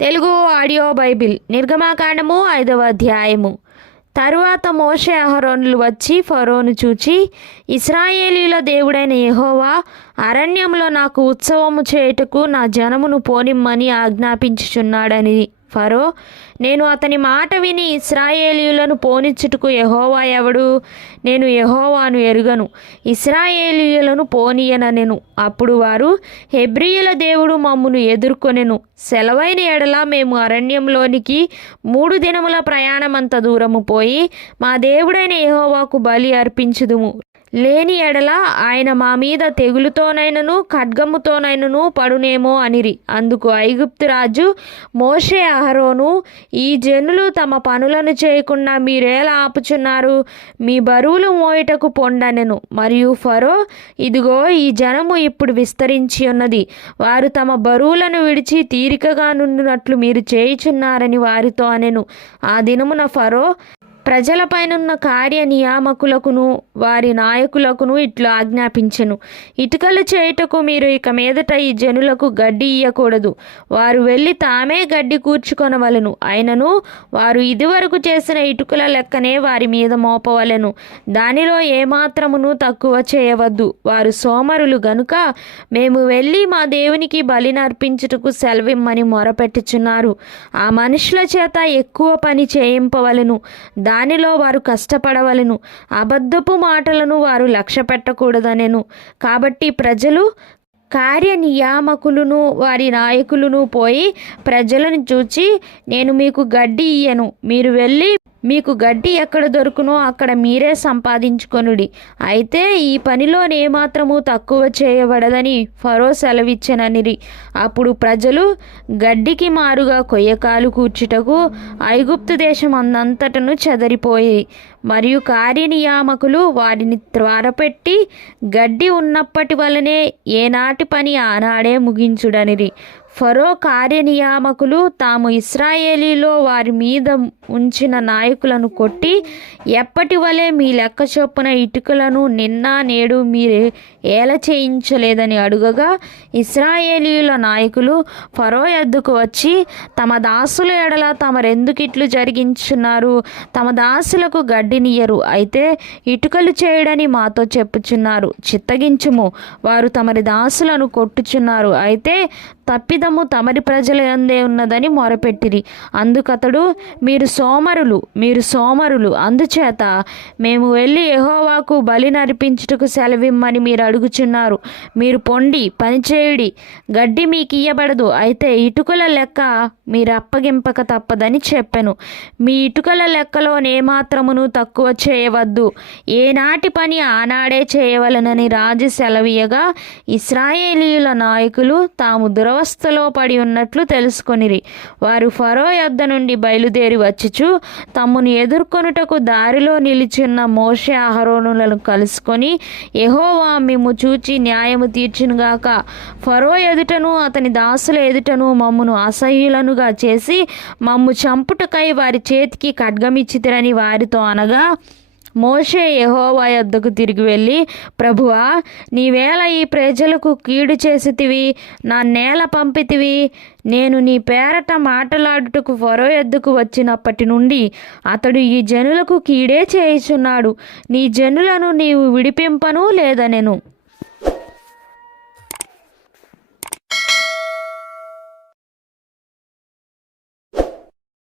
Telugu audio Bible నిర్గమాకాండము ఐదవ అధ్యాయము. తరువాత మోషే అహరోనులు వచ్చి ఫరోను చూచి ఇస్రాయేలీల దేవుడైన యహోవా అరణ్యంలో నాకు ఉత్సవము చేయుటకు నా జనమును పోనిమ్మని ఆజ్ఞాపించుచున్నాడని ఫరో నేను అతని మాట విని ఇస్రాయేలీయులను పోనిచ్చుటకు యహోవా ఎవడు? నేను యహోవాను ఎరుగను ఇస్రాయేలీయులను పోనీయననెను. అప్పుడు వారు హెబ్రియుల దేవుడు మమ్మును ఎదుర్కొనెను. సెలవైన ఎడల మేము అరణ్యంలోనికి మూడు దినముల ప్రయాణమంత దూరము పోయి మా దేవుడైన యహోవాకు బలి అర్పించుదుము. లేని ఎడల ఆయన మా మీద తెగులుతోనైనను ఖడ్గముతోనైనను పడునేమో అనిరి. అందుకు ఐగుప్తు రాజు మోషే అహరోను ఈ జనులు తమ పనులను చేయకుండా మీరేలా ఆపుచున్నారు? మీ బరువులు మోయటకు పొండనెను. మరియు ఫరో ఇదిగో ఈ జనము ఇప్పుడు విస్తరించి ఉన్నది. వారు తమ బరువులను విడిచి తీరికగా నుండినట్లు మీరు చేయుచున్నారని వారితో అనెను. ఆ దినమున ఫరో ప్రజలపైనున్న కార్య నియామకులకును వారి నాయకులకును ఇట్లు ఆజ్ఞాపించెను. ఇటుకలు చేయుటకు మీరు ఇక మీదట ఈ జనులకు గడ్డి ఇయ్యకూడదు. వారు వెళ్ళి తామే గడ్డి కూర్చుకొనవలెను. అయినను వారు ఇదివరకు చేసిన ఇటుకల లెక్కనే వారి మీద మోపవలెను. దానిలో ఏమాత్రమును తక్కువ చేయవద్దు. వారు సోమరులు గనుక మేము వెళ్ళి మా దేవునికి బలిని అర్పించుటకు సెలవిమ్మని మొరపెట్టుచున్నారు. ఆ మనుషుల చేత ఎక్కువ పని చేయింపవలెను. దానిలో వారు కష్టపడవలను. అబద్ధపు మాటలను వారు లక్ష్య పెట్టకూడదనెను కాబట్టి ప్రజలు కార్యనియామకులను వారి నాయకులను పోయి ప్రజలను చూచి నేను మీకు గడ్డి ఇయ్యను. మీరు వెళ్ళి మీకు గడ్డి ఎక్కడ దొరుకునో అక్కడ మీరే సంపాదించుకొనుడి. అయితే ఈ పనిలో ఏమాత్రము తక్కువ చేయబడదని ఫరో సెలవిచ్చెననిరి. అప్పుడు ప్రజలు గడ్డికి మారుగా కొయ్యకాలు కూర్చుటకు ఐగుప్తు దేశం అందంతటను చెదరిపోయి మరియు కార్యనియామకులు వారిని త్వరపెట్టి గడ్డి ఉన్నప్పటి వలనే ఏనాటి పని ఆనాడే ముగించుడనిరి. ఫరో కార్యనియామకులు తాము ఇస్రాయేలీలో వారి మీద ఉంచిన నాయకులను కొట్టి ఎప్పటి వలె మీ లెక్క చొప్పున ఇటుకలను నిన్న నేడు మీరు ఏల చేయించలేదని అడుగగా ఇస్రాయేలీల నాయకులు ఫరో ఎద్దుకు వచ్చి తమ దాసుల ఎడల తమరెందుకిట్లు జరిగించున్నారు? తమ దాసులకు గడ్డినియ్యరు అయితే ఇటుకలు చేయడని మాతో చెప్పుచున్నారు. చిత్తగించుము వారు తమరి దాసులను కొట్టుచున్నారు అయితే తప్పిదము తమరి ప్రజల అందే ఉన్నదని మొరపెట్టిరి. అందుకతడు మీరు సోమరులు మీరు సోమరులు. అందుచేత మేము వెళ్ళి ఎహోవాకు బలి నరిపించుటకు సెలవిమ్మని మీరు అడుగుచున్నారు. మీరు పొండి పనిచేయుడి గడ్డి మీకు ఇయ్యబడదు అయితే ఇటుకల లెక్క మీరు అప్పగింపక తప్పదని చెప్పెను. మీ ఇటుకల లెక్కలో నేమాత్రమును తక్కువ చేయవద్దు. ఏనాటి పని ఆనాడే చేయవలనని రాజు సెలవీయగా ఇస్రాయేలీయుల నాయకులు తాము అవస్థలో పడి ఉన్నట్లు తెలుసుకొనిరి. వారు ఫరో యొద్ద నుండి బయలుదేరి వచ్చుచు తమ్మును ఎదుర్కొనుటకు దారిలో నిలిచిన్న మోషే అహరోనులను కలుసుకొని ఎహోవా మేము చూచి న్యాయము తీర్చునుగాక. ఫరో ఎదుటను అతని దాసుల ఎదుటను మమ్మును అసహ్యులనుగా చేసి మమ్ము చంపుటకై వారి చేతికి ఖడ్గమిచ్చితిరని వారితో అనగా మోషే యహోవా యొద్దకు తిరిగి వెళ్ళి ప్రభువా నీవేళ ఈ ప్రజలకు కీడు చేసితివి నా నేల పంపితివి నేను నీ పేరట మాటలాడుటకు ఫరో ఎద్దుకు వచ్చినప్పటి నుండి అతడు ఈ జనులకు కీడే చేయుచున్నాడు. నీ జనులను నీవు విడిపింపను లేదనెను.